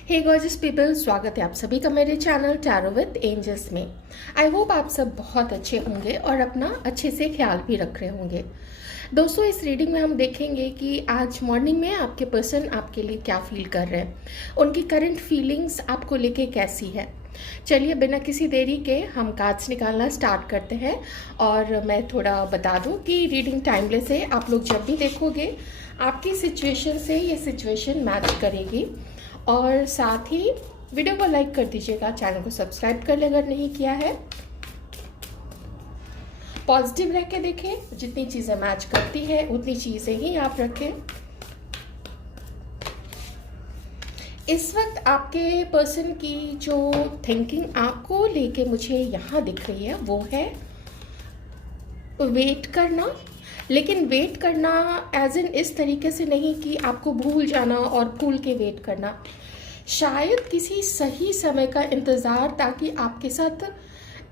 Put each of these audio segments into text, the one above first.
हे gorgeous people, स्वागत है आप सभी का मेरे चैनल टैरो विद एंजल्स में। आई होप आप सब बहुत अच्छे होंगे और अपना अच्छे से ख्याल भी रख रहे होंगे। दोस्तों, इस रीडिंग में हम देखेंगे कि आज मॉर्निंग में आपके पर्सन आपके लिए क्या फील कर रहे हैं, उनकी करंट फीलिंग्स आपको लेके कैसी है। चलिए बिना किसी देरी के हम कार्ड्स निकालना स्टार्ट करते हैं। और मैं थोड़ा बता दूं कि रीडिंग टाइमलेस है। आप लोग जब भी देखोगे आपकी सिचुएशन से ये सिचुएशन मैच करेगी। और साथ ही वीडियो को लाइक कर दीजिएगा, चैनल को सब्सक्राइब कर ले अगर नहीं किया है। पॉजिटिव रह के देखें, जितनी चीज़ें मैच करती है उतनी चीज़ें ही आप रखें। इस वक्त आपके पर्सन की जो थिंकिंग आपको लेके मुझे यहाँ दिख रही है वो है वेट करना। लेकिन वेट करना एज इन इस तरीके से नहीं कि आपको भूल जाना और भूल के वेट करना। शायद किसी सही समय का इंतज़ार, ताकि आपके साथ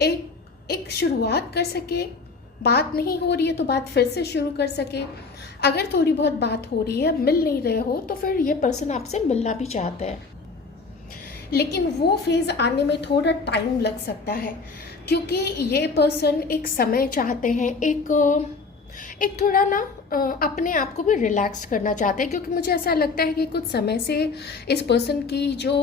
एक शुरुआत कर सके। बात नहीं हो रही है तो बात फिर से शुरू कर सके। अगर थोड़ी बहुत बात हो रही है, मिल नहीं रहे हो, तो फिर ये पर्सन आपसे मिलना भी चाहता है। लेकिन वो फेज़ आने में थोड़ा टाइम लग सकता है, क्योंकि ये पर्सन एक समय चाहते हैं, एक थोड़ा ना अपने आप को भी रिलैक्स करना चाहते हैं। क्योंकि मुझे ऐसा लगता है कि कुछ समय से इस पर्सन की जो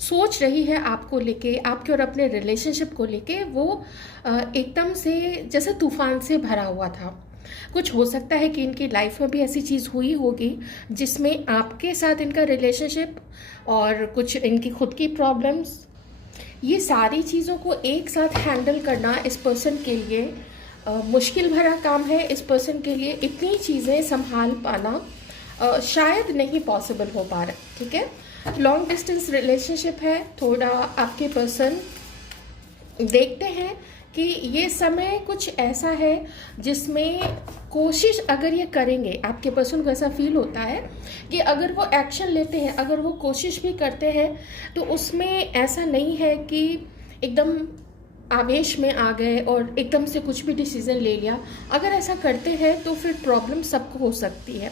सोच रही है आपको लेके, आपके और अपने रिलेशनशिप को लेके, वो एकदम से जैसे तूफान से भरा हुआ था। कुछ हो सकता है कि इनकी लाइफ में भी ऐसी चीज़ हुई होगी जिसमें आपके साथ इनका रिलेशनशिप और कुछ इनकी खुद की प्रॉब्लम्स, ये सारी चीज़ों को एक साथ हैंडल करना इस पर्सन के लिए मुश्किल भरा काम है। इस पर्सन के लिए इतनी चीज़ें संभाल पाना शायद नहीं पॉसिबल हो पा रहा। ठीक है, लॉन्ग डिस्टेंस रिलेशनशिप है। थोड़ा आपके पर्सन देखते हैं कि ये समय कुछ ऐसा है जिसमें कोशिश अगर ये करेंगे, आपके पर्सन को ऐसा फील होता है कि अगर वो एक्शन लेते हैं, अगर वो कोशिश भी करते हैं, तो उसमें ऐसा नहीं है कि एकदम आवेश में आ गए और एकदम से कुछ भी डिसीजन ले लिया। अगर ऐसा करते हैं तो फिर प्रॉब्लम सबको हो सकती है।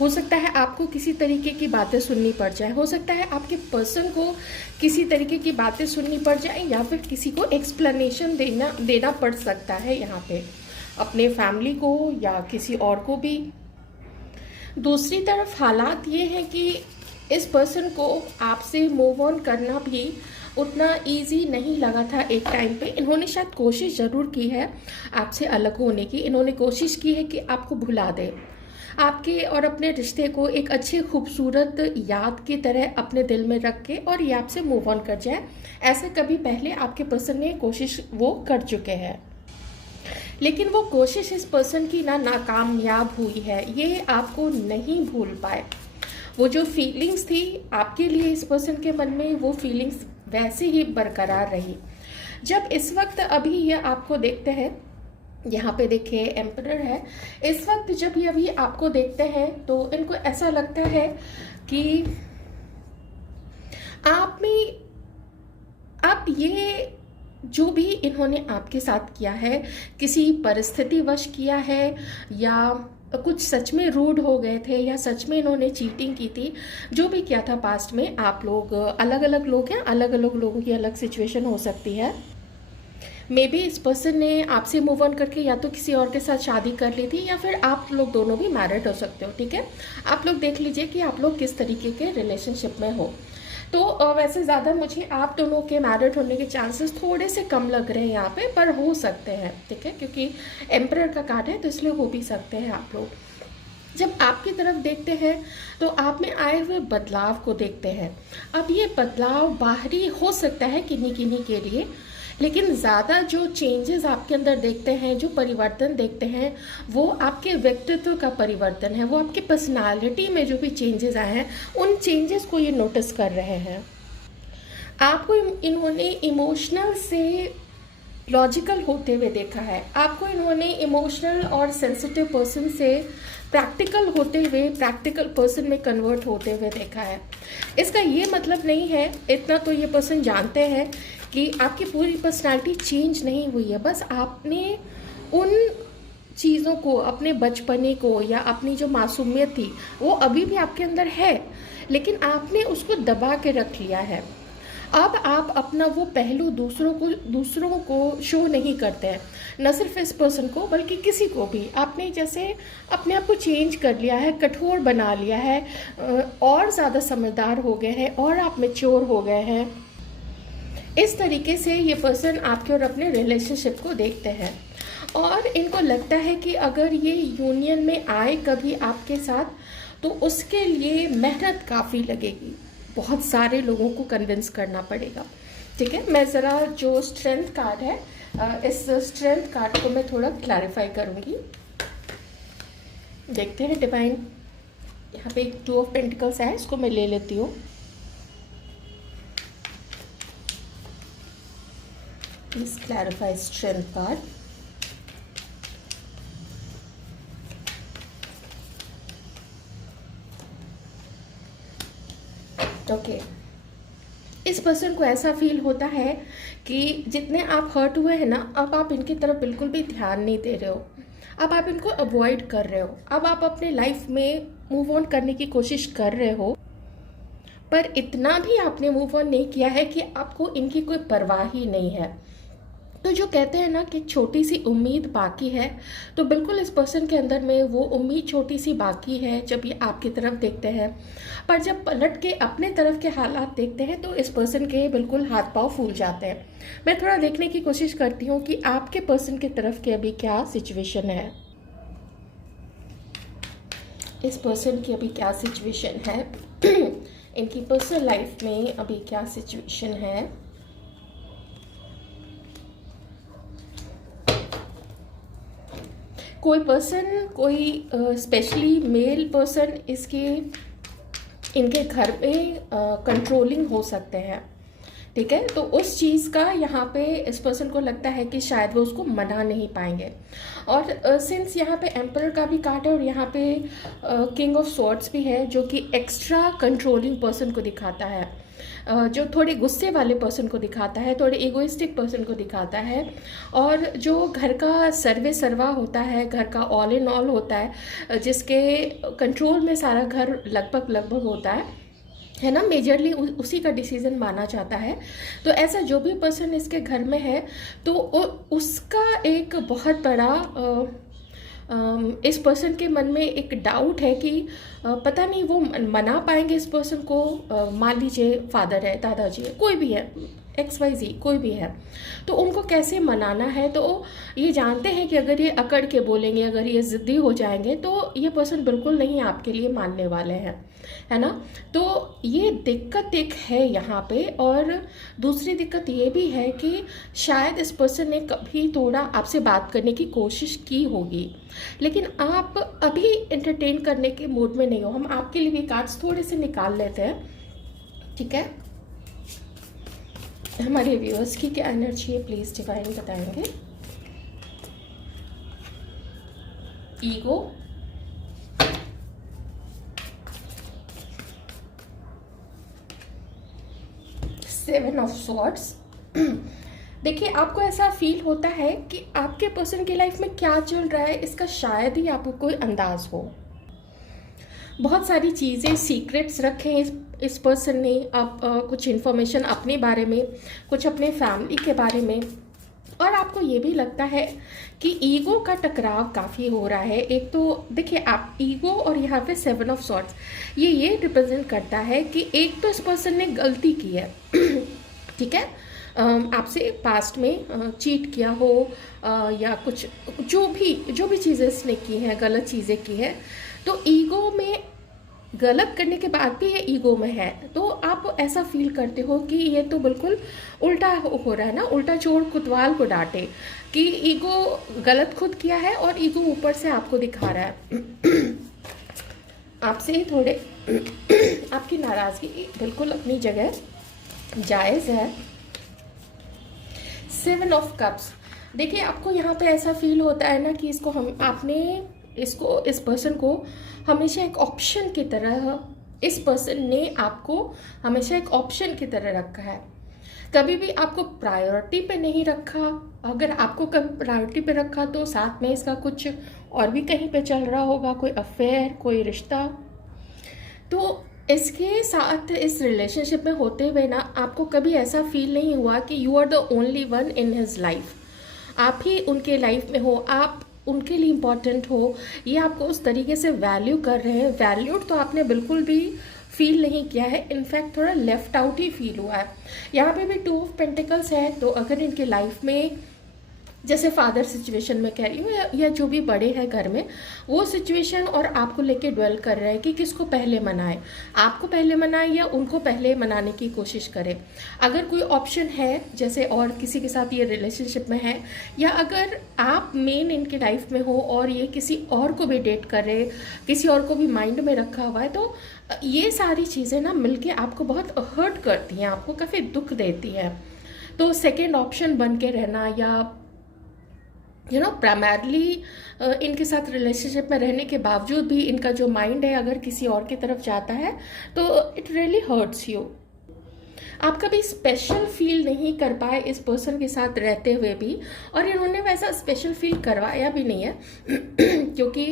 हो सकता है आपको किसी तरीके की बातें सुननी पड़ जाए, हो सकता है आपके पर्सन को किसी तरीके की बातें सुननी पड़ जाए, या फिर किसी को एक्सप्लेनेशन देना पड़ सकता है यहाँ पे, अपने फैमिली को या किसी और को भी। दूसरी तरफ हालात ये हैं कि इस पर्सन को आपसे मूव ऑन करना भी उतना इजी नहीं लगा था एक टाइम पे। इन्होंने शायद कोशिश ज़रूर की है आपसे अलग होने की। इन्होंने कोशिश की है कि आपको भुला दे, आपके और अपने रिश्ते को एक अच्छे खूबसूरत याद की तरह अपने दिल में रख के और ये आपसे मूव ऑन कर जाए। ऐसे कभी पहले आपके पर्सन ने कोशिश वो कर चुके हैं, लेकिन वो कोशिश इस पर्सन की नाकामयाब हुई है। ये आपको नहीं भूल पाए। वो जो फीलिंग्स थी आपके लिए इस पर्सन के मन में, वो फीलिंग्स वैसे ही बरकरार रही। जब इस वक्त अभी ये आपको देखते हैं, यहाँ पे देखिए एम्परर है। इस वक्त जब ये अभी आपको देखते हैं तो इनको ऐसा लगता है कि आप में अब ये जो भी इन्होंने आपके साथ किया है, किसी परिस्थितिवश किया है, या कुछ सच में रूड हो गए थे, या सच में इन्होंने चीटिंग की थी, जो भी किया था पास्ट में। आप लोग अलग अलग लोग हैं, अलग अलग लोगों की अलग सिचुएशन हो सकती है। मे बी इस पर्सन ने आपसे मूव ऑन करके या तो किसी और के साथ शादी कर ली थी, या फिर आप लोग दोनों भी मैरिड हो सकते हो। ठीक है, आप लोग देख लीजिए कि आप लोग किस तरीके के रिलेशनशिप में हो। तो वैसे ज़्यादा मुझे आप दोनों के मैरिड होने के चांसेस थोड़े से कम लग रहे हैं यहाँ पे, पर हो सकते हैं। ठीक है, क्योंकि एम्परर का कार्ड है तो इसलिए हो भी सकते हैं आप लोग। जब आपकी तरफ देखते हैं तो आप में आए हुए बदलाव को देखते हैं। अब ये बदलाव बाहरी हो सकता है किन्हीं किन्हीं के लिए, लेकिन ज़्यादा जो चेंजेस आपके अंदर देखते हैं, जो परिवर्तन देखते हैं, वो आपके व्यक्तित्व का परिवर्तन है। वो आपकी पर्सनालिटी में जो भी चेंजेस आए हैं, उन चेंजेस को ये नोटिस कर रहे हैं। आपको इन्होंने इमोशनल से लॉजिकल होते हुए देखा है। आपको इन्होंने इमोशनल और सेंसिटिव पर्सन से प्रैक्टिकल होते हुए प्रैक्टिकल पर्सन में कन्वर्ट होते हुए देखा है। इसका ये मतलब नहीं है, इतना तो ये पर्सन जानते हैं कि आपकी पूरी पर्सनालिटी चेंज नहीं हुई है। बस आपने उन चीज़ों को, अपने बचपने को या अपनी जो मासूमियत थी वो अभी भी आपके अंदर है, लेकिन आपने उसको दबा के रख लिया है। अब आप अपना वो पहलू दूसरों को शो नहीं करते हैं, न सिर्फ इस पर्सन को बल्कि किसी को भी। आपने जैसे अपने आप को चेंज कर लिया है, कठोर बना लिया है, और ज़्यादा समझदार हो गए हैं, और आप मैच्योर हो गए हैं। इस तरीके से ये पर्सन आपके और अपने रिलेशनशिप को देखते हैं, और इनको लगता है कि अगर ये यूनियन में आए कभी आपके साथ, तो उसके लिए मेहनत काफ़ी लगेगी, बहुत सारे लोगों को कन्विंस करना पड़ेगा। ठीक है, मैं ज़रा जो स्ट्रेंथ कार्ड है, इस स्ट्रेंथ कार्ड को मैं थोड़ा क्लैरिफाई करूँगी। देखते हैं डिवाइन, यहाँ पे एक 2 ऑफ पेंटिकल्स है, इसको मैं ले लेती हूँ। Please clarify strength card. Okay, इस पर्सन को ऐसा फील होता है कि जितने आप हर्ट हुए हैं ना, अब आप इनकी तरफ बिल्कुल भी ध्यान नहीं दे रहे हो, अब आप इनको अवॉइड कर रहे हो, अब आप अपने लाइफ में मूव ऑन करने की कोशिश कर रहे हो, पर इतना भी आपने मूव ऑन नहीं किया है कि आपको इनकी कोई परवाह ही नहीं है। तो जो कहते हैं ना कि छोटी सी उम्मीद बाकी है, तो बिल्कुल इस पर्सन के अंदर में वो उम्मीद छोटी सी बाकी है जब ये आपकी तरफ देखते हैं। पर जब पलट के अपने तरफ के हालात देखते हैं तो इस पर्सन के बिल्कुल हाथ पांव फूल जाते हैं। मैं थोड़ा देखने की कोशिश करती हूँ कि आपके पर्सन की तरफ के अभी क्या सिचुएशन है, इस पर्सन की अभी क्या सिचुएशन है, इनकी पर्सनल लाइफ में अभी क्या सिचुएशन है। कोई पर्सन, कोई स्पेशली मेल पर्सन इनके घर में कंट्रोलिंग हो सकते हैं। ठीक है, तो उस चीज़ का यहाँ पे इस पर्सन को लगता है कि शायद वो उसको मना नहीं पाएंगे। और सिंस यहाँ पे एम्परर का भी कार्ड है और यहाँ पे किंग ऑफ स्वॉर्ड्स भी है, जो कि एक्स्ट्रा कंट्रोलिंग पर्सन को दिखाता है, जो थोड़े गुस्से वाले पर्सन को दिखाता है, थोड़े इगोइस्टिक पर्सन को दिखाता है, और जो घर का सर्वे सर्वा होता है, घर का ऑल इन ऑल होता है, जिसके कंट्रोल में सारा घर लगभग होता है ना, मेजरली उसी का डिसीजन माना जाता है। तो ऐसा जो भी पर्सन इसके घर में है, तो उसका एक बहुत बड़ा इस पर्सन के मन में एक डाउट है कि पता नहीं वो मना पाएंगे इस पर्सन को। मान लीजिए फादर है, दादाजी है, कोई भी है, XYZ कोई भी है, तो उनको कैसे मनाना है। तो ये जानते हैं कि अगर ये अकड़ के बोलेंगे, अगर ये ज़िद्दी हो जाएंगे, तो ये पर्सन बिल्कुल नहीं आपके लिए मानने वाले हैं, है ना। तो ये दिक्कत एक है यहाँ पे। और दूसरी दिक्कत ये भी है कि शायद इस पर्सन ने कभी थोड़ा आपसे बात करने की कोशिश की होगी, लेकिन आप अभी एंटरटेन करने के मूड में नहीं हो। हम आपके लिए भी कार्ड्स थोड़े से निकाल लेते हैं, ठीक है। हमारे व्यूअर्स की क्या एनर्जी है, प्लीज डिवाइन बताएंगे। Ego, seven of swords. देखिए, आपको ऐसा फील होता है कि आपके पर्सन की लाइफ में क्या चल रहा है, इसका शायद ही आपको कोई अंदाज हो। बहुत सारी चीज़ें, सीक्रेट्स रखे हैं इस पर्सन ने। आप कुछ इन्फॉर्मेशन अपने बारे में, कुछ अपने फैमिली के बारे में, और आपको ये भी लगता है कि ईगो का टकराव काफ़ी हो रहा है। एक तो देखिए, आप ईगो और यहाँ पे सेवन ऑफ सॉर्ड्स, ये रिप्रेजेंट करता है कि एक तो इस पर्सन ने गलती की है, ठीक है, आपसे पास्ट में चीट किया हो, या कुछ जो भी चीज़ें इसने की हैं, गलत चीज़ें की है, तो ईगो में गलत करने के बाद भी ये ईगो में है। तो आप ऐसा फील करते हो कि ये तो बिल्कुल उल्टा हो रहा है ना, उल्टा चोर कोतवाल को डांटे, कि ईगो गलत खुद किया है और ईगो ऊपर से आपको दिखा रहा है। आपसे थोड़े आपकी नाराज़गी बिल्कुल अपनी जगह जायज़ है। सेवन ऑफ कप्स, देखिए आपको यहाँ पे ऐसा फील होता है ना कि इस पर्सन को हमेशा एक ऑप्शन की तरह, इस पर्सन ने आपको हमेशा एक ऑप्शन की तरह रखा है, कभी भी आपको प्रायोरिटी पे नहीं रखा। अगर आपको कभी प्रायोरिटी पे रखा तो साथ में इसका कुछ और भी कहीं पे चल रहा होगा, कोई अफेयर, कोई रिश्ता। तो इसके साथ इस रिलेशनशिप में होते हुए ना आपको कभी ऐसा फील नहीं हुआ कि you are the only one in his life, आप ही उनके लाइफ में हो, आप उनके लिए इम्पोर्टेंट हो, ये आपको उस तरीके से वैल्यू कर रहे हैं। वैल्यूड तो आपने बिल्कुल भी फील नहीं किया है, इनफैक्ट थोड़ा लेफ्ट आउट ही फील हुआ है। यहाँ पे भी 2 ऑफ पेंटिकल्स है, तो अगर इनके लाइफ में जैसे फादर सिचुएशन में कह रही हूँ या जो भी बड़े हैं घर में, वो सिचुएशन और आपको लेके ड्वेल कर रहे हैं कि किसको पहले मनाए, आपको पहले मनाए या उनको पहले मनाने की कोशिश करें। अगर कोई ऑप्शन है जैसे और किसी के साथ ये रिलेशनशिप में है, या अगर आप मेन इनके लाइफ में हो और ये किसी और को भी डेट कर रहे, किसी और को भी माइंड में रखा हुआ है, तो ये सारी चीज़ें ना मिलके आपको बहुत हर्ट करती हैं, आपको काफ़ी दुख देती है। तो सेकेंड ऑप्शन बन के रहना या प्राइमरली इनके साथ रिलेशनशिप में रहने के बावजूद भी इनका जो माइंड है अगर किसी और की तरफ जाता है तो इट रियली हर्ट्स यू। आप कभी स्पेशल फील नहीं कर पाए इस पर्सन के साथ रहते हुए भी, और इन्होंने वैसा स्पेशल फील करवाया भी नहीं है क्योंकि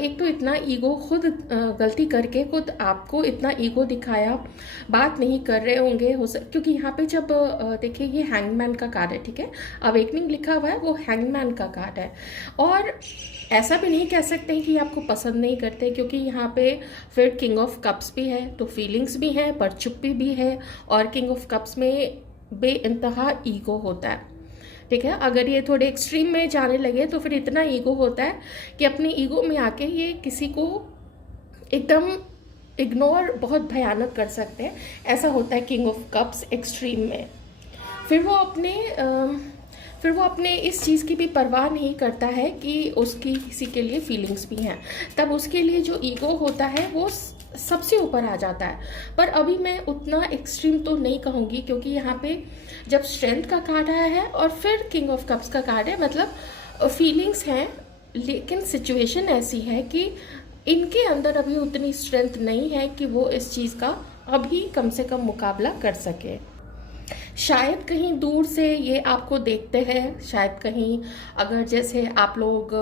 एक तो इतना ईगो, खुद गलती करके खुद आपको इतना ईगो दिखाया, बात नहीं कर रहे होंगे क्योंकि यहाँ पे जब देखिए ये हैंगमैन का कार्ड है, ठीक है, अवेकनिंग लिखा हुआ है, वो हैंगमैन का कार्ड है। और ऐसा भी नहीं कह सकते कि आपको पसंद नहीं करते, क्योंकि यहाँ पे फिर किंग ऑफ कप्स भी है, तो फीलिंग्स भी हैं पर चुप्पी भी है, और किंग ऑफ कप्स में बेइंतहा ईगो होता है, ठीक है। अगर ये थोड़े एक्सट्रीम में जाने लगे तो फिर इतना ईगो होता है कि अपने ईगो में आके ये किसी को एकदम इग्नोर बहुत भयानक कर सकते हैं, ऐसा होता है किंग ऑफ कप्स एक्सट्रीम में। फिर वो अपने इस चीज़ की भी परवाह नहीं करता है कि उसकी किसी के लिए फीलिंग्स भी हैं, तब उसके लिए जो ईगो होता है वो सबसे ऊपर आ जाता है। पर अभी मैं उतना एक्सट्रीम तो नहीं कहूँगी, क्योंकि यहाँ पे जब स्ट्रेंथ का कार्ड आया है और फिर किंग ऑफ कप्स का कार्ड है, मतलब फीलिंग्स हैं, लेकिन सिचुएशन ऐसी है कि इनके अंदर अभी उतनी स्ट्रेंथ नहीं है कि वो इस चीज़ का अभी कम से कम मुकाबला कर सके। शायद कहीं दूर से ये आपको देखते हैं, शायद कहीं अगर जैसे आप लोग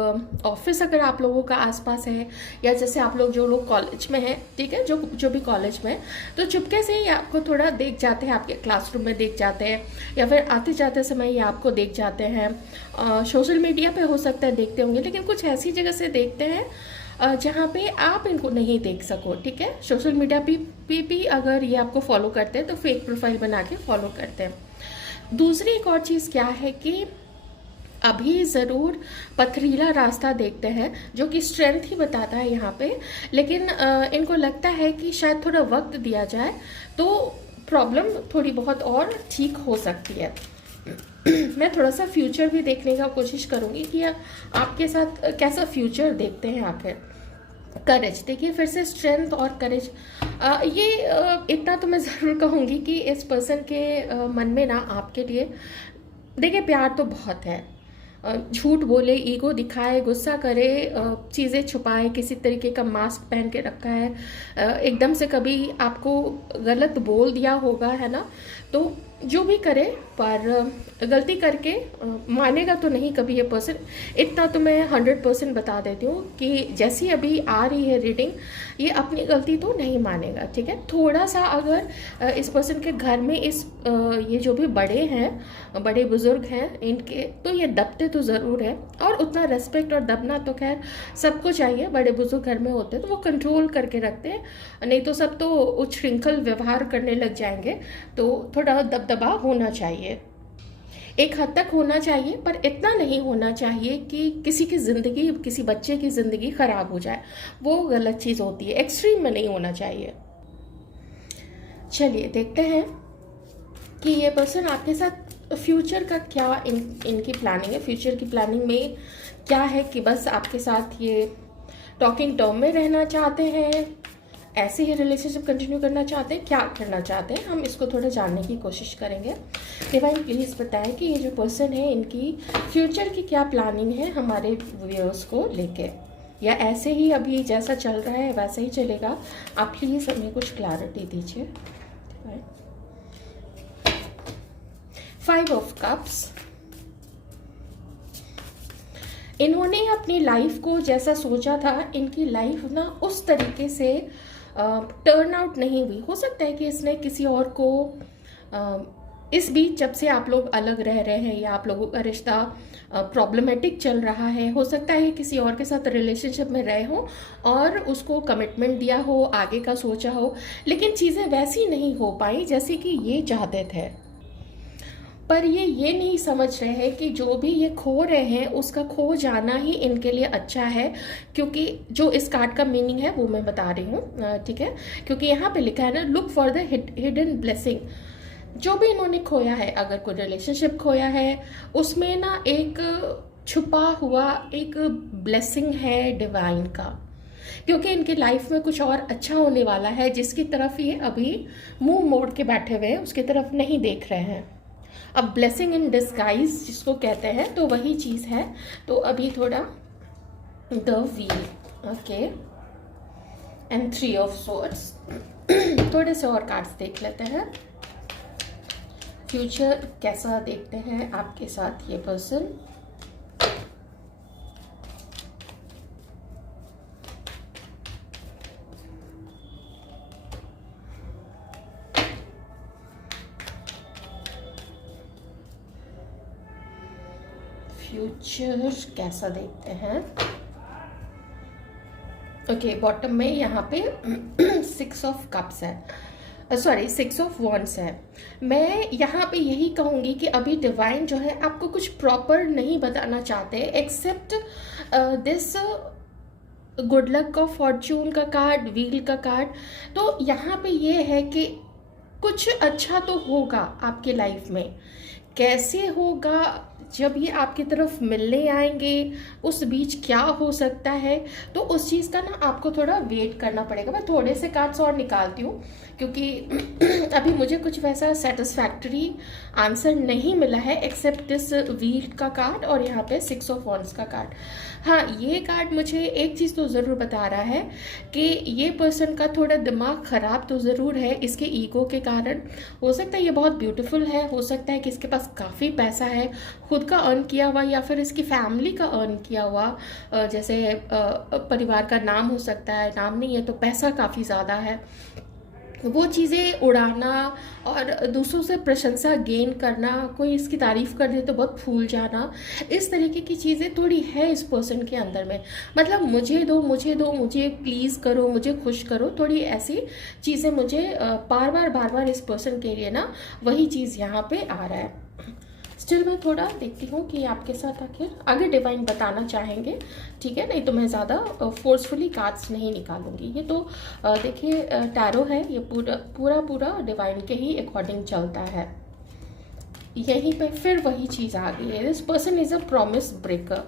ऑफिस अगर आप लोगों का आसपास है, या जैसे आप लोग जो लोग कॉलेज में हैं, ठीक है, जो भी कॉलेज में, तो चुपके से ही आपको थोड़ा देख जाते हैं, आपके क्लासरूम में देख जाते हैं, या फिर आते जाते समय ये आपको देख जाते हैं। सोशल मीडिया पे हो सकता है देखते होंगे, लेकिन कुछ ऐसी जगह से देखते हैं जहाँ पे आप इनको नहीं देख सको, ठीक है। सोशल मीडिया पे भी अगर ये आपको फॉलो करते हैं तो फेक प्रोफाइल बना के फॉलो करते हैं। दूसरी एक और चीज़ क्या है कि अभी ज़रूर पथरीला रास्ता देखते हैं, जो कि स्ट्रेंथ ही बताता है यहाँ पे, लेकिन इनको लगता है कि शायद थोड़ा वक्त दिया जाए तो प्रॉब्लम थोड़ी बहुत और ठीक हो सकती है। मैं थोड़ा सा फ्यूचर भी देखने का कोशिश करूँगी कि आपके साथ कैसा फ्यूचर देखते हैं आखिर। करेज, देखिए फिर से स्ट्रेंथ और करेज, इतना तो मैं ज़रूर कहूँगी कि इस पर्सन के मन में ना आपके लिए देखिए प्यार तो बहुत है, झूठ बोले, ईगो दिखाए, गुस्सा करे, चीज़ें छुपाए, किसी तरीके का मास्क पहन के रखा है, एकदम से कभी आपको गलत बोल दिया होगा, है ना, तो जो भी करे पर गलती करके मानेगा तो नहीं कभी ये पर्सन। इतना तो मैं 100% बता देती हूँ कि जैसी अभी आ रही है रीडिंग, ये अपनी गलती तो नहीं मानेगा, ठीक है। थोड़ा सा अगर इस पर्सन के घर में ये जो भी बड़े हैं, बड़े बुजुर्ग हैं इनके, तो ये दबते तो ज़रूर है, और उतना रेस्पेक्ट और दबना तो खैर सबको चाहिए, बड़े बुजुर्ग घर में होते हैं तो वो कंट्रोल करके रखते हैं, नहीं तो सब तो उच्छृंखल व्यवहार करने लग जाएंगे। तो थोड़ा दबदबा होना चाहिए, एक हद तक होना चाहिए, पर इतना नहीं होना चाहिए कि किसी की ज़िंदगी, किसी बच्चे की ज़िंदगी ख़राब हो जाए, वो गलत चीज़ होती है, एक्सट्रीम में नहीं होना चाहिए। चलिए देखते हैं कि ये पर्सन आपके साथ फ्यूचर का क्या इनकी प्लानिंग है। फ्यूचर की प्लानिंग में क्या है कि बस आपके साथ ये टॉकिंग टर्म में रहना चाहते हैं, ऐसे ही रिलेशनशिप कंटिन्यू करना चाहते हैं, क्या करना चाहते हैं, हम इसको थोड़ा जानने की कोशिश करेंगे। डिवाइन प्लीज़ बताएं कि ये जो पर्सन है इनकी फ्यूचर की क्या प्लानिंग है हमारे व्यूअर्स को लेके, या ऐसे ही अभी जैसा चल रहा है वैसा ही चलेगा। आप प्लीज़ हमें कुछ क्लैरिटी दीजिए। 5 ऑफ कप्स, इन्होंने अपनी लाइफ को जैसा सोचा था, इनकी लाइफ ना उस तरीके से टर्न आउट नहीं हुई। हो सकता है कि इसने किसी और को इस बीच जब से आप लोग अलग रह रहे हैं या आप लोगों का रिश्ता प्रॉब्लमेटिक चल रहा है, हो सकता है किसी और के साथ रिलेशनशिप में रहे हो और उसको कमिटमेंट दिया हो, आगे का सोचा हो, लेकिन चीज़ें वैसी नहीं हो पाई जैसे कि ये चाहते थे। पर ये नहीं समझ रहे हैं कि जो भी ये खो रहे हैं उसका खो जाना ही इनके लिए अच्छा है, क्योंकि जो इस कार्ड का मीनिंग है वो मैं बता रही हूँ, ठीक है। क्योंकि यहाँ पे लिखा है ना, look for the hidden blessing. जो भी इन्होंने खोया है, अगर कोई रिलेशनशिप खोया है, उसमें ना एक छुपा हुआ एक ब्लेसिंग है डिवाइन का, क्योंकि इनकी लाइफ में कुछ और अच्छा होने वाला है जिसकी तरफ ये अभी मुंह मोड़ के बैठे हुए हैं, उसकी तरफ नहीं देख रहे हैं। अब ब्लेसिंग इन डिस्गाइज जिसको कहते हैं, तो वही चीज़ है। तो अभी थोड़ा the wheel, okay, and 3 of swords. थोड़े से और कार्ड्स देख लेते हैं। फ्यूचर कैसा देखते हैं आपके साथ ये पर्सन। फ्यूचर कैसा देखते हैं। ओके, बॉटम में यहाँ पे 6 ऑफ कप्स है, सॉरी 6 ऑफ वॉन्ड्स है। मैं यहाँ पे यही कहूँगी कि अभी डिवाइन जो है आपको कुछ प्रॉपर नहीं बताना चाहते, एक्सेप्ट दिस गुड लक का फॉर्च्यून का कार्ड, व्हील का कार्ड। तो यहाँ पे ये है कि कुछ अच्छा तो होगा आपके लाइफ में। कैसे होगा, जब ये आपकी तरफ मिलने आएंगे, उस बीच क्या हो सकता है, तो उस चीज़ का ना आपको थोड़ा वेट करना पड़ेगा। मैं थोड़े से कार्ड्स और निकालती हूँ, क्योंकि अभी मुझे कुछ वैसा सेटिस्फैक्टरी आंसर नहीं मिला है, एक्सेप्ट दिस व्हील का कार्ड और यहाँ पे 6 ऑफ वॉन्ड्स का कार्ड। हाँ, ये कार्ड मुझे एक चीज़ तो ज़रूर बता रहा है कि ये पर्सन का थोड़ा दिमाग ख़राब तो ज़रूर है इसके ईगो के कारण। हो सकता है ये बहुत ब्यूटीफुल है, हो सकता है कि इसके पास काफ़ी पैसा है, खुद का अर्न किया हुआ या फिर इसकी फैमिली का अर्न किया हुआ, जैसे परिवार का नाम हो सकता है, नाम नहीं है तो पैसा काफ़ी ज़्यादा है, वो चीज़ें उड़ाना और दूसरों से प्रशंसा गेन करना, कोई इसकी तारीफ़ कर दे तो बहुत फूल जाना, इस तरीके की चीज़ें थोड़ी है इस पर्सन के अंदर में। मतलब मुझे दो, मुझे दो, मुझे प्लीज़ करो, मुझे खुश करो, थोड़ी ऐसी चीज़ें मुझे बार बार इस पर्सन के लिए ना वही चीज़ यहाँ पे आ रहा है। स्टिल मैं थोड़ा देखती हूँ कि आपके साथ आखिर आगे डिवाइन बताना चाहेंगे, ठीक है। नहीं तो मैं ज़्यादा फोर्सफुली कार्ड्स नहीं निकालूंगी। ये तो देखिए टैरो है, ये पूरा डिवाइन के ही अकॉर्डिंग चलता है। यहीं पे फिर वही चीज़ आ गई है, this person is a promise breaker.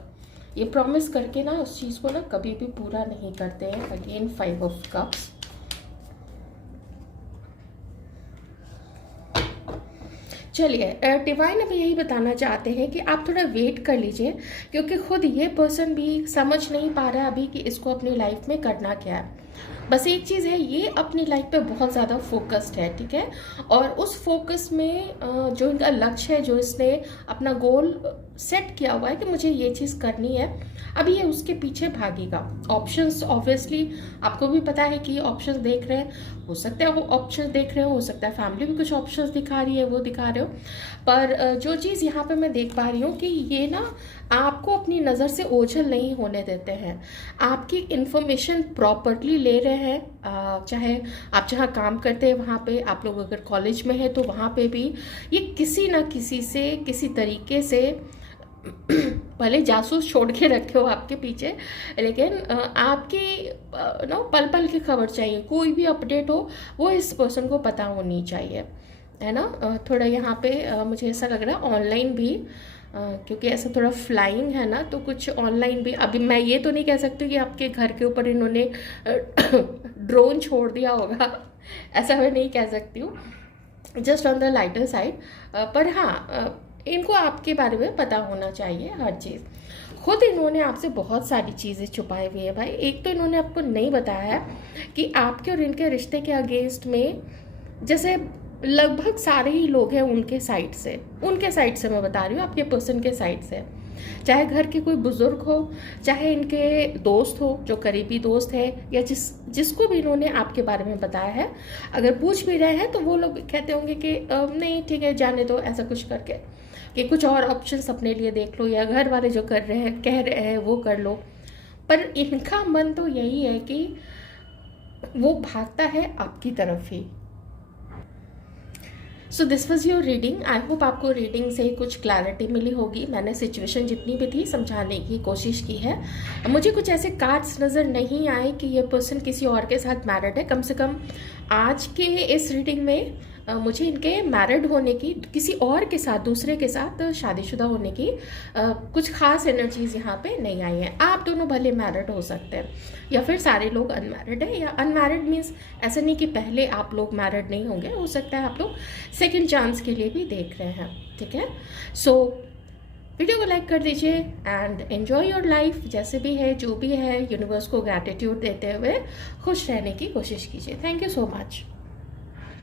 ये प्रॉमिस करके ना उस चीज़ को ना कभी भी पूरा नहीं करते हैं। Again 5 of cups. चलिए, डिवाइन अभी यही बताना चाहते हैं कि आप थोड़ा वेट कर लीजिए, क्योंकि खुद ये पर्सन भी समझ नहीं पा रहा अभी कि इसको अपनी लाइफ में करना क्या है। बस एक चीज़ है, ये अपनी लाइफ पे बहुत ज़्यादा फोकस्ड है, ठीक है। और उस फोकस में जो इनका लक्ष्य है, जो इसने अपना गोल सेट किया हुआ है कि मुझे ये चीज़ करनी है, अभी ये उसके पीछे भागेगा। ऑप्शंस ऑब्वियसली आपको भी पता है कि ऑप्शंस देख रहे हैं, हो सकता है वो ऑप्शंस देख रहे हो सकता है फैमिली भी कुछ ऑप्शंस दिखा रही है, वो दिखा रहे हो। पर जो चीज़ यहाँ पे मैं देख पा रही हूँ कि ये ना आपको अपनी नज़र से ओझल नहीं होने देते हैं, आपकी इन्फॉर्मेशन प्रॉपरली ले रहे हैं। चाहे आप जहाँ काम करते हैं वहाँ पे, आप लोग अगर कॉलेज में है तो वहाँ पे भी ये किसी ना किसी से किसी तरीके से भले जासूस छोड़ के रखे हो आपके पीछे, लेकिन आपकी नो पल पल की खबर चाहिए, कोई भी अपडेट हो वो इस पर्सन को पता होनी चाहिए, है ना। थोड़ा यहाँ पे मुझे ऐसा लग रहा है ऑनलाइन भी, क्योंकि ऐसा थोड़ा फ्लाइंग है ना, तो कुछ ऑनलाइन भी। अभी मैं ये तो नहीं कह सकती कि आपके घर के ऊपर इन्होंने ड्रोन छोड़ दिया होगा, ऐसा मैं नहीं कह सकती हूँ, just on the lighter side. पर हाँ, इनको आपके बारे में पता होना चाहिए हर चीज़। खुद इन्होंने आपसे बहुत सारी चीज़ें छुपाई हुई है भाई। एक तो इन्होंने आपको नहीं बताया है कि आपके और इनके रिश्ते के अगेंस्ट में, जैसे लगभग सारे ही लोग हैं उनके साइड से मैं बता रही हूँ, आपके पर्सन के साइड से चाहे घर के कोई बुज़ुर्ग हो, चाहे इनके दोस्त हो जो करीबी दोस्त है, या जिसको भी इन्होंने आपके बारे में बताया है, अगर पूछ भी रहे हैं तो वो लोग कहते होंगे कि नहीं ठीक है जाने दो, ऐसा कुछ करके कि कुछ और ऑप्शंस अपने लिए देख लो, या घर वाले जो कर रहे हैं कह रहे हैं वो कर लो। पर इनका मन तो यही है कि वो भागता है आपकी तरफ ही। So this was your reading. I hope आपको रीडिंग से कुछ क्लैरिटी मिली होगी। मैंने सिचुएशन जितनी भी थी समझाने की कोशिश की है। मुझे कुछ ऐसे कार्ड्स नज़र नहीं आए कि ये पर्सन किसी और के साथ मैरिड है। कम से कम आज के इस रीडिंग में मुझे इनके मैरिड होने की, किसी और के साथ, दूसरे के साथ शादीशुदा होने की कुछ खास एनर्जीज यहाँ पे नहीं आई हैं। आप दोनों भले मैरिड हो सकते हैं, या फिर सारे लोग अनमैरिड हैं। या अनमैरिड मीन्स ऐसा नहीं कि पहले आप लोग मैरिड नहीं होंगे, हो सकता है आप लोग सेकेंड चांस के लिए भी देख रहे हैं। ठीक है, सो वीडियो को लाइक कर दीजिए एंड एन्जॉय योर लाइफ। जैसे भी है, जो भी है, यूनिवर्स को ग्रैटिट्यूड देते हुए खुश रहने की कोशिश कीजिए। Thank you so much.